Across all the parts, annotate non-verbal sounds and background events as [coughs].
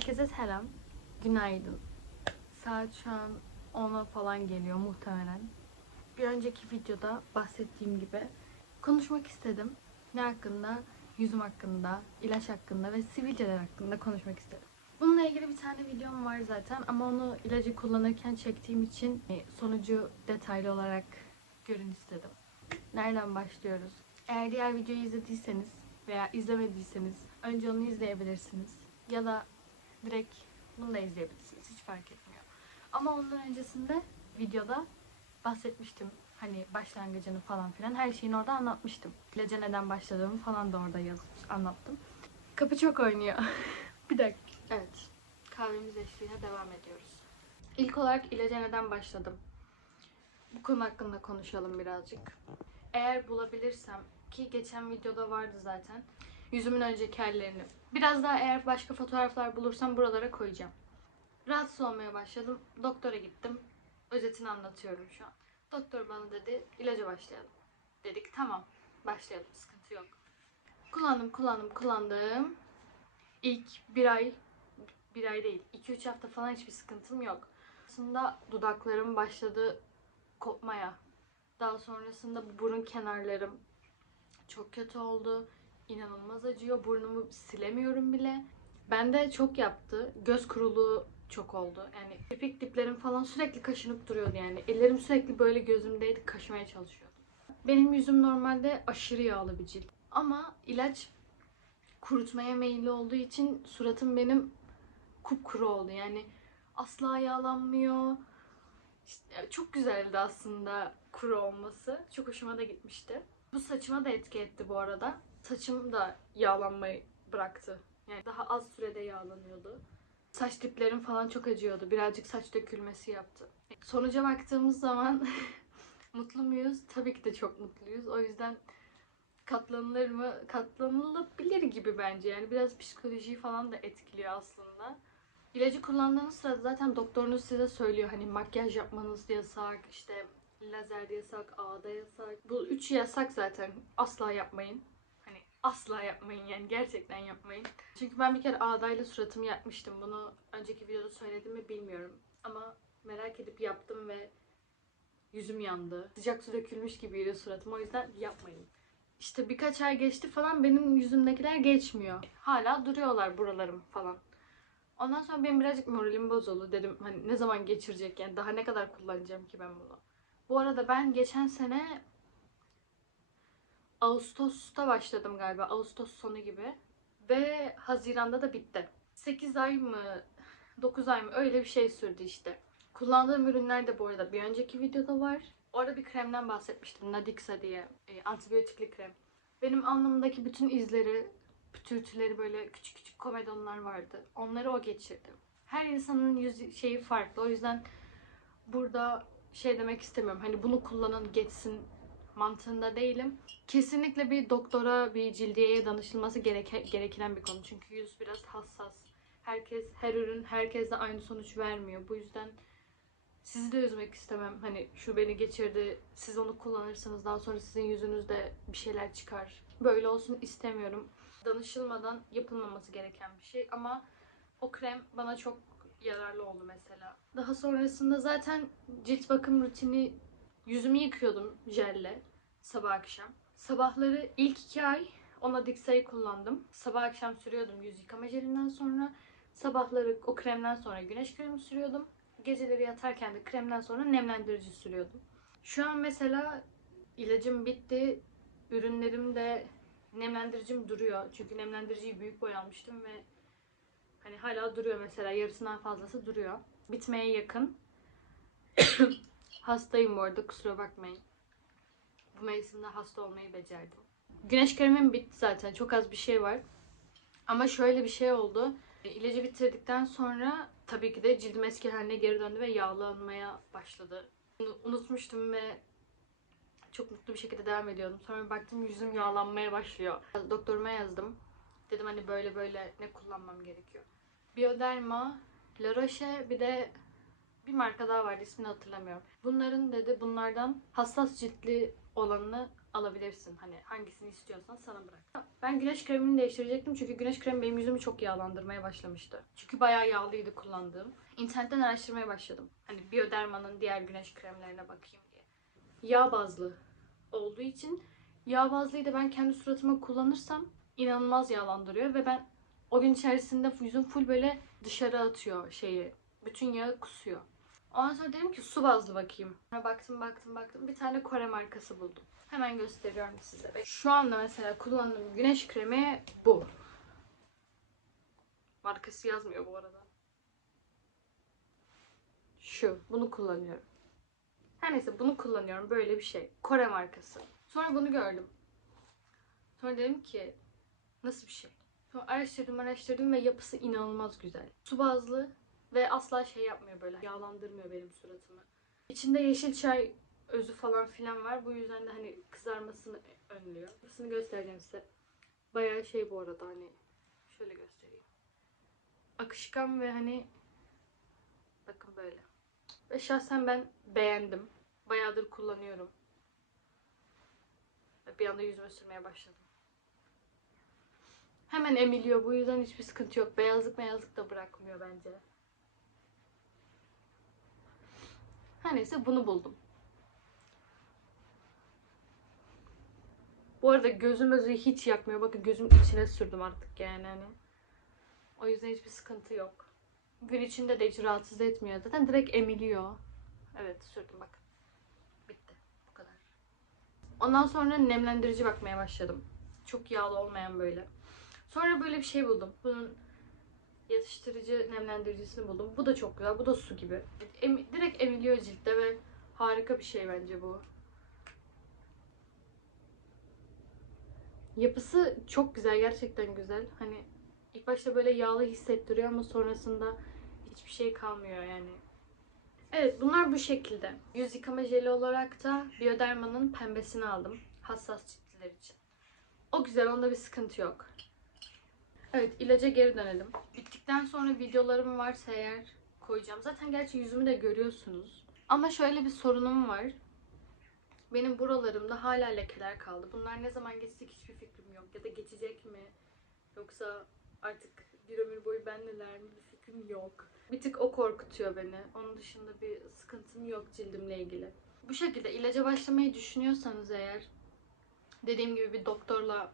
Herkese selam. Günaydın. Saat şu an 10'a falan geliyor muhtemelen. Bir önceki videoda bahsettiğim gibi konuşmak istedim. Ne hakkında? Yüzüm hakkında, ilaç hakkında ve sivilceler hakkında konuşmak istedim. Bununla ilgili bir tane videom var zaten ama onu ilacı kullanırken çektiğim için e, sonucu detaylı olarak görün istedim. Nereden başlıyoruz? Eğer diğer videoyu izlediyseniz veya izlemediyseniz önce onu izleyebilirsiniz. Ya da direkt bunu da izleyebilirsiniz. Hiç fark etmiyor. Ama ondan öncesinde videoda bahsetmiştim. Hani başlangıcını falan filan her şeyini orada anlatmıştım. İlaca neden başladığımı falan da orada yazıp anlattım. Kapı çok oynuyor. [laughs] bir dakika. Evet. Kahvemiz eşliğine devam ediyoruz. İlk olarak ilaca neden başladım? Bu konu hakkında konuşalım birazcık. Eğer bulabilirsem ki geçen videoda vardı zaten. Yüzümün önceki hallerini. Biraz daha eğer başka fotoğraflar bulursam buralara koyacağım. Rahatsız olmaya başladım. Doktora gittim. Özetini anlatıyorum şu an. Doktor bana dedi ilaca başlayalım. Dedik tamam başlayalım sıkıntı yok. Kullandım kullandım kullandım. İlk bir ay bir ay değil 2-3 hafta falan hiçbir sıkıntım yok. Aslında dudaklarım başladı kopmaya. Daha sonrasında bu burun kenarlarım çok kötü oldu. İnanılmaz acıyor. Burnumu silemiyorum bile. Bende çok yaptı. Göz kuruluğu çok oldu. Yani kirpik diplerim falan sürekli kaşınıp duruyordu yani. Ellerim sürekli böyle gözümdeydi. Kaşımaya çalışıyordum. Benim yüzüm normalde aşırı yağlı bir cilt. Ama ilaç kurutmaya meyilli olduğu için suratım benim kupkuru oldu. Yani asla yağlanmıyor. İşte çok güzeldi aslında kuru olması. Çok hoşuma da gitmişti. Bu saçıma da etki etti bu arada. Saçım da yağlanmayı bıraktı. Yani daha az sürede yağlanıyordu. Saç diplerim falan çok acıyordu. Birazcık saç dökülmesi yaptı. Sonuca baktığımız zaman [laughs] mutlu muyuz? Tabii ki de çok mutluyuz. O yüzden katlanılır mı? Katlanılabilir gibi bence. Yani biraz psikolojiyi falan da etkiliyor aslında. İlacı kullandığınız sırada zaten doktorunuz size söylüyor hani makyaj yapmanız yasak, işte lazer yasak, ağda yasak. Bu üçü yasak zaten. Asla yapmayın. Asla yapmayın yani gerçekten yapmayın. Çünkü ben bir kere ağdayla suratımı yakmıştım. Bunu önceki videoda söyledim mi bilmiyorum. Ama merak edip yaptım ve yüzüm yandı. Sıcak su dökülmüş gibiydi suratım. O yüzden yapmayın. İşte birkaç ay geçti falan benim yüzümdekiler geçmiyor. Hala duruyorlar buralarım falan. Ondan sonra benim birazcık moralim bozuldu. Dedim hani ne zaman geçirecek yani daha ne kadar kullanacağım ki ben bunu. Bu arada ben geçen sene Ağustos'ta başladım galiba. Ağustos sonu gibi. Ve Haziran'da da bitti. 8 ay mı 9 ay mı öyle bir şey sürdü işte. Kullandığım ürünler de bu arada bir önceki videoda var. Orada bir kremden bahsetmiştim. Nadixa diye. E, antibiyotikli krem. Benim alnımdaki bütün izleri, pütürtüleri böyle küçük küçük komedonlar vardı. Onları o geçirdi. Her insanın yüz şeyi farklı. O yüzden burada şey demek istemiyorum. Hani bunu kullanın geçsin mantığında değilim. Kesinlikle bir doktora, bir cildiyeye danışılması gereke, gereken bir konu. Çünkü yüz biraz hassas. Herkes, her ürün herkese aynı sonuç vermiyor. Bu yüzden sizi de üzmek istemem. Hani şu beni geçirdi, siz onu kullanırsınız. Daha sonra sizin yüzünüzde bir şeyler çıkar. Böyle olsun istemiyorum. Danışılmadan yapılmaması gereken bir şey. Ama o krem bana çok yararlı oldu mesela. Daha sonrasında zaten cilt bakım rutini yüzümü yıkıyordum jelle sabah akşam. Sabahları ilk iki ay ona Dixa'yı kullandım. Sabah akşam sürüyordum yüz yıkama jelinden sonra. Sabahları o kremden sonra güneş kremi sürüyordum. Geceleri yatarken de kremden sonra nemlendirici sürüyordum. Şu an mesela ilacım bitti. Ürünlerimde nemlendiricim duruyor. Çünkü nemlendiriciyi büyük boy almıştım ve hani hala duruyor mesela yarısından fazlası duruyor. Bitmeye yakın. [coughs] Hastayım bu arada kusura bakmayın. Mevsimde hasta olmayı becerdim. Güneş kremim bitti zaten. Çok az bir şey var. Ama şöyle bir şey oldu. İlacı bitirdikten sonra tabii ki de cildim eski haline geri döndü ve yağlanmaya başladı. Unutmuştum ve çok mutlu bir şekilde devam ediyordum. Sonra baktım yüzüm yağlanmaya başlıyor. Doktoruma yazdım. Dedim hani böyle böyle ne kullanmam gerekiyor. Bioderma, La Roche bir de bir marka daha vardı ismini hatırlamıyorum. Bunların dedi bunlardan hassas ciltli olanını alabilirsin. Hani hangisini istiyorsan sana bırak. Ben güneş kremini değiştirecektim çünkü güneş kremi benim yüzümü çok yağlandırmaya başlamıştı. Çünkü bayağı yağlıydı kullandığım. İnternetten araştırmaya başladım. Hani Bioderma'nın diğer güneş kremlerine bakayım diye. Yağ bazlı olduğu için yağ bazlıyı da ben kendi suratıma kullanırsam inanılmaz yağlandırıyor ve ben o gün içerisinde yüzüm full böyle dışarı atıyor şeyi. Bütün yağı kusuyor. Ondan sonra dedim ki su bazlı bakayım. Sonra baktım baktım baktım bir tane Kore markası buldum. Hemen gösteriyorum size. Şu anda mesela kullandığım güneş kremi bu. Markası yazmıyor bu arada. Şu. Bunu kullanıyorum. Her neyse bunu kullanıyorum. Böyle bir şey. Kore markası. Sonra bunu gördüm. Sonra dedim ki nasıl bir şey? Sonra araştırdım araştırdım ve yapısı inanılmaz güzel. Su bazlı ve asla şey yapmıyor böyle. Yağlandırmıyor benim suratımı. İçinde yeşil çay özü falan filan var. Bu yüzden de hani kızarmasını önlüyor. Yapısını göstereceğim size. Bayağı şey bu arada hani şöyle göstereyim. Akışkan ve hani bakın böyle. Ve şahsen ben beğendim. Bayağıdır kullanıyorum. Bir anda yüzüme sürmeye başladım. Hemen emiliyor. Bu yüzden hiçbir sıkıntı yok. Beyazlık beyazlık da bırakmıyor bence. Her neyse bunu buldum. Bu arada gözüm özü hiç yakmıyor. Bakın gözümün içine sürdüm artık yani hani. O yüzden hiçbir sıkıntı yok. Gün içinde de hiç rahatsız etmiyor. Zaten direkt emiliyor. Evet sürdüm bak. Bitti. Bu kadar. Ondan sonra nemlendirici bakmaya başladım. Çok yağlı olmayan böyle. Sonra böyle bir şey buldum. Bunun yatıştırıcı nemlendiricisini buldum. Bu da çok güzel. Bu da su gibi. Em- direkt emiliyor ciltte ve harika bir şey bence bu. Yapısı çok güzel. Gerçekten güzel. Hani ilk başta böyle yağlı hissettiriyor ama sonrasında hiçbir şey kalmıyor yani. Evet bunlar bu şekilde. Yüz yıkama jeli olarak da Bioderma'nın pembesini aldım. Hassas ciltliler için. O güzel onda bir sıkıntı yok. Evet ilaca geri dönelim. Bittikten sonra videolarım varsa eğer koyacağım. Zaten gerçi yüzümü de görüyorsunuz. Ama şöyle bir sorunum var. Benim buralarımda hala lekeler kaldı. Bunlar ne zaman geçecek hiçbir fikrim yok. Ya da geçecek mi? Yoksa artık bir ömür boyu bendeler mi? Bir fikrim yok. Bir tık o korkutuyor beni. Onun dışında bir sıkıntım yok cildimle ilgili. Bu şekilde ilaca başlamayı düşünüyorsanız eğer dediğim gibi bir doktorla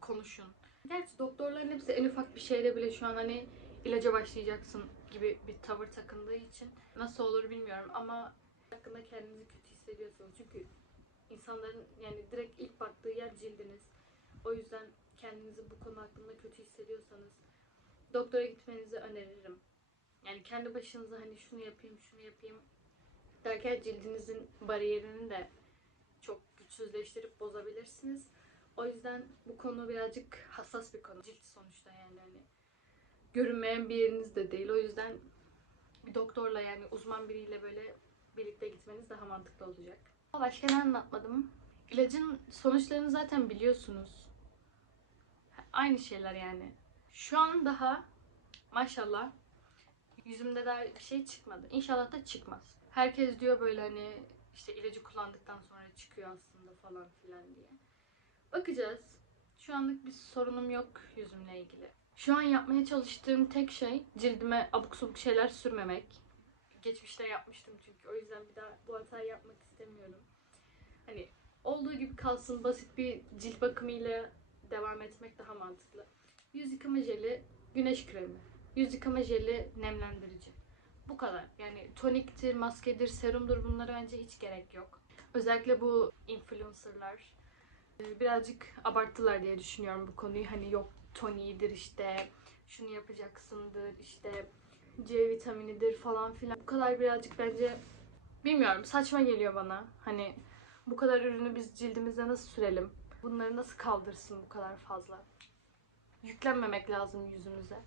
konuşun. Gerçi doktorların hepsi en ufak bir şeyde bile şu an hani ilaca başlayacaksın gibi bir tavır takındığı için nasıl olur bilmiyorum ama hakkında kendinizi kötü hissediyorsanız çünkü insanların yani direkt ilk baktığı yer cildiniz. O yüzden kendinizi bu konu hakkında kötü hissediyorsanız doktora gitmenizi öneririm. Yani kendi başınıza hani şunu yapayım, şunu yapayım derken cildinizin bariyerini de çok güçsüzleştirip bozabilirsiniz. O yüzden bu konu birazcık hassas bir konu. Cilt sonuçta yani hani görünmeyen bir yeriniz de değil. O yüzden bir doktorla yani uzman biriyle böyle birlikte gitmeniz daha mantıklı olacak. Başka ne anlatmadım? İlacın sonuçlarını zaten biliyorsunuz. Aynı şeyler yani. Şu an daha maşallah yüzümde daha bir şey çıkmadı. İnşallah da çıkmaz. Herkes diyor böyle hani işte ilacı kullandıktan sonra çıkıyor aslında falan filan diye. Bakacağız. Şu anlık bir sorunum yok yüzümle ilgili. Şu an yapmaya çalıştığım tek şey cildime abuk subuk şeyler sürmemek. Geçmişte yapmıştım çünkü o yüzden bir daha bu hatayı yapmak istemiyorum. Hani olduğu gibi kalsın basit bir cilt bakımıyla devam etmek daha mantıklı. Yüz yıkama jeli, güneş kremi. Yüz yıkama jeli, nemlendirici. Bu kadar. Yani toniktir, maskedir, serumdur bunlara bence hiç gerek yok. Özellikle bu influencerlar birazcık abarttılar diye düşünüyorum bu konuyu. Hani yok toniğidir işte, şunu yapacaksındır işte C vitaminidir falan filan. Bu kadar birazcık bence bilmiyorum saçma geliyor bana. Hani bu kadar ürünü biz cildimize nasıl sürelim? Bunları nasıl kaldırsın bu kadar fazla? Yüklenmemek lazım yüzümüze.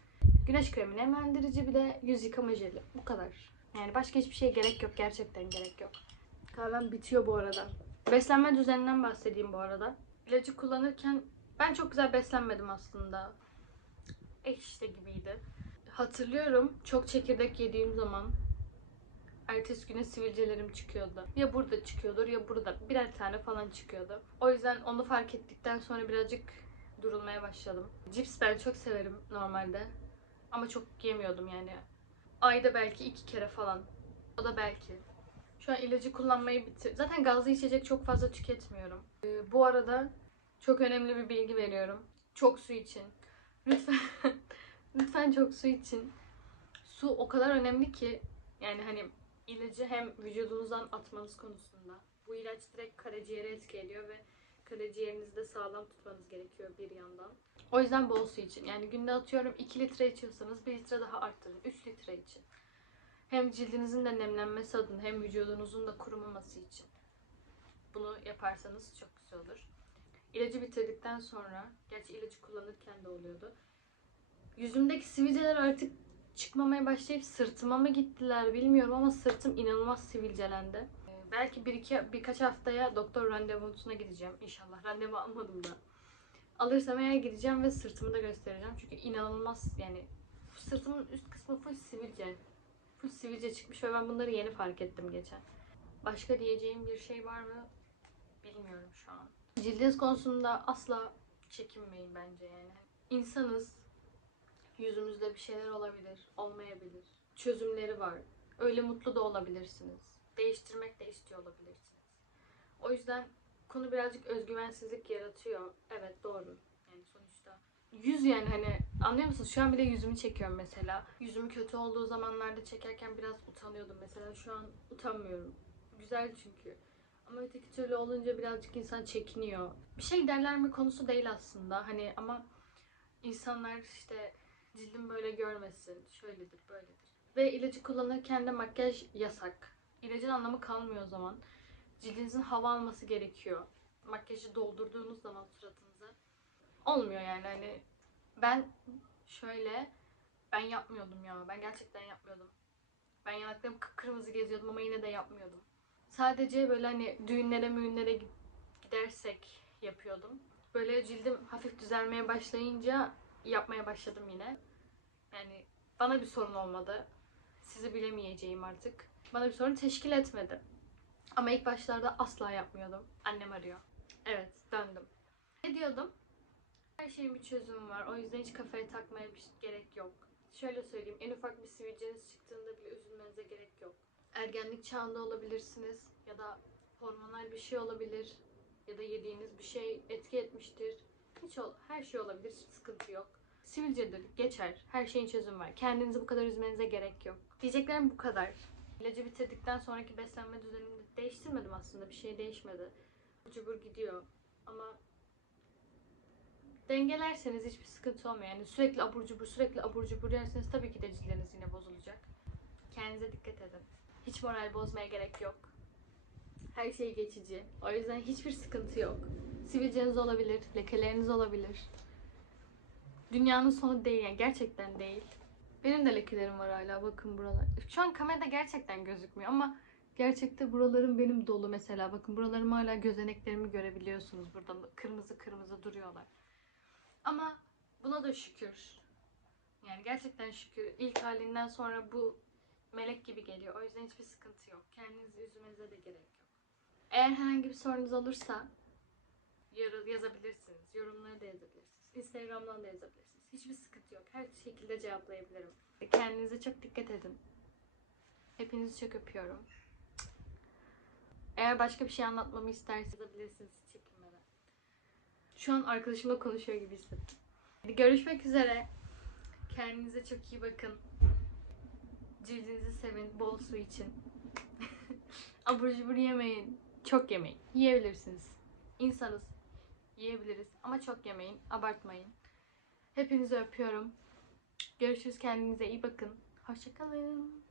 Güneş kremi, nemlendirici bir de yüz yıkama jeli. Bu kadar. Yani başka hiçbir şeye gerek yok. Gerçekten gerek yok. Kahvem bitiyor bu arada. Beslenme düzeninden bahsedeyim bu arada. İlacı kullanırken ben çok güzel beslenmedim aslında. İşte gibiydi. Hatırlıyorum çok çekirdek yediğim zaman ertesi güne sivilcelerim çıkıyordu. Ya burada çıkıyordur ya burada. Birer tane falan çıkıyordu. O yüzden onu fark ettikten sonra birazcık durulmaya başladım. Cips ben çok severim normalde. Ama çok yemiyordum yani. Ayda belki iki kere falan. O da belki. Şu an ilacı kullanmayı bitir. Zaten gazlı içecek çok fazla tüketmiyorum. Ee, bu arada çok önemli bir bilgi veriyorum. Çok su için. Lütfen [laughs] lütfen çok su için. Su o kadar önemli ki yani hani ilacı hem vücudunuzdan atmanız konusunda. Bu ilaç direkt karaciğere etki ediyor ve karaciğerinizi de sağlam tutmanız gerekiyor bir yandan. O yüzden bol su için. Yani günde atıyorum 2 litre içiyorsanız 1 litre daha arttırın. 3 litre için. Hem cildinizin de nemlenmesi adına hem vücudunuzun da kurumaması için. Bunu yaparsanız çok güzel olur. İlacı bitirdikten sonra, gerçi ilacı kullanırken de oluyordu. Yüzümdeki sivilceler artık çıkmamaya başlayıp sırtıma mı gittiler bilmiyorum ama sırtım inanılmaz sivilcelendi. Ee, Belki bir iki birkaç haftaya doktor randevusuna gideceğim inşallah. Randevu almadım da. Alırsam eğer gideceğim ve sırtımı da göstereceğim. Çünkü inanılmaz yani sırtımın üst kısmı full sivilce. Full sivilce çıkmış ve ben bunları yeni fark ettim geçen. Başka diyeceğim bir şey var mı? Bilmiyorum şu an. Cildiniz konusunda asla çekinmeyin bence yani. İnsanız. Yüzümüzde bir şeyler olabilir, olmayabilir. Çözümleri var. Öyle mutlu da olabilirsiniz. Değiştirmek de istiyor olabilirsiniz. O yüzden konu birazcık özgüvensizlik yaratıyor. Evet doğru. Yüz yani hani anlıyor musunuz? Şu an bile yüzümü çekiyorum mesela. Yüzümü kötü olduğu zamanlarda çekerken biraz utanıyordum mesela. Şu an utanmıyorum. Güzel çünkü. Ama öteki türlü olunca birazcık insan çekiniyor. Bir şey derler mi konusu değil aslında. Hani ama insanlar işte cildim böyle görmesin, şöyledir, böyledir. Ve ilacı kullanırken de makyaj yasak. İlacın anlamı kalmıyor o zaman. Cildinizin hava alması gerekiyor. Makyajı doldurduğunuz zaman suratınıza. Olmuyor yani hani ben şöyle ben yapmıyordum ya. Ben gerçekten yapmıyordum. Ben yanaklarım kıpkırmızı geziyordum ama yine de yapmıyordum. Sadece böyle hani düğünlere müğünlere gidersek yapıyordum. Böyle cildim hafif düzelmeye başlayınca yapmaya başladım yine. Yani bana bir sorun olmadı. Sizi bilemeyeceğim artık. Bana bir sorun teşkil etmedi. Ama ilk başlarda asla yapmıyordum. Annem arıyor. Evet, döndüm. Ne diyordum? Her şeyin bir çözümü var. O yüzden hiç kafaya takmaya bir gerek yok. Şöyle söyleyeyim, en ufak bir sivilceniz çıktığında bile üzülmenize gerek yok. Ergenlik çağında olabilirsiniz ya da hormonal bir şey olabilir ya da yediğiniz bir şey etki etmiştir. Hiç ol, her şey olabilir, hiç sıkıntı yok. Sivilcedir, geçer. Her şeyin çözümü var. Kendinizi bu kadar üzmenize gerek yok. Diyeceklerim bu kadar. İlacı bitirdikten sonraki beslenme düzenini değiştirmedim aslında. Bir şey değişmedi. Cubur gidiyor. Ama dengelerseniz hiçbir sıkıntı olmuyor. Yani sürekli abur cubur, sürekli abur cubur yerseniz tabii ki de cildiniz yine bozulacak. Kendinize dikkat edin. Hiç moral bozmaya gerek yok. Her şey geçici. O yüzden hiçbir sıkıntı yok. Sivilceniz olabilir, lekeleriniz olabilir. Dünyanın sonu değil yani gerçekten değil. Benim de lekelerim var hala bakın buralar. Şu an kamerada gerçekten gözükmüyor ama gerçekte buralarım benim dolu mesela. Bakın buralarım hala gözeneklerimi görebiliyorsunuz buradan. Kırmızı kırmızı duruyorlar. Ama buna da şükür. Yani gerçekten şükür. İlk halinden sonra bu melek gibi geliyor. O yüzden hiçbir sıkıntı yok. Kendinizi üzmenize de gerek yok. Eğer herhangi bir sorunuz olursa yazabilirsiniz. Yorumları da yazabilirsiniz. Instagram'dan da yazabilirsiniz. Hiçbir sıkıntı yok. Her şekilde cevaplayabilirim. Kendinize çok dikkat edin. Hepinizi çok öpüyorum. Eğer başka bir şey anlatmamı isterseniz yazabilirsiniz çekinmeden. Şu an arkadaşımla konuşuyor gibi hissettim. Görüşmek üzere. Kendinize çok iyi bakın. Cildinizi sevin. Bol su için. [laughs] Abur cubur yemeyin. Çok yemeyin. Yiyebilirsiniz. İnsanız. Yiyebiliriz. Ama çok yemeyin. Abartmayın. Hepinizi öpüyorum. Görüşürüz. Kendinize iyi bakın. Hoşçakalın.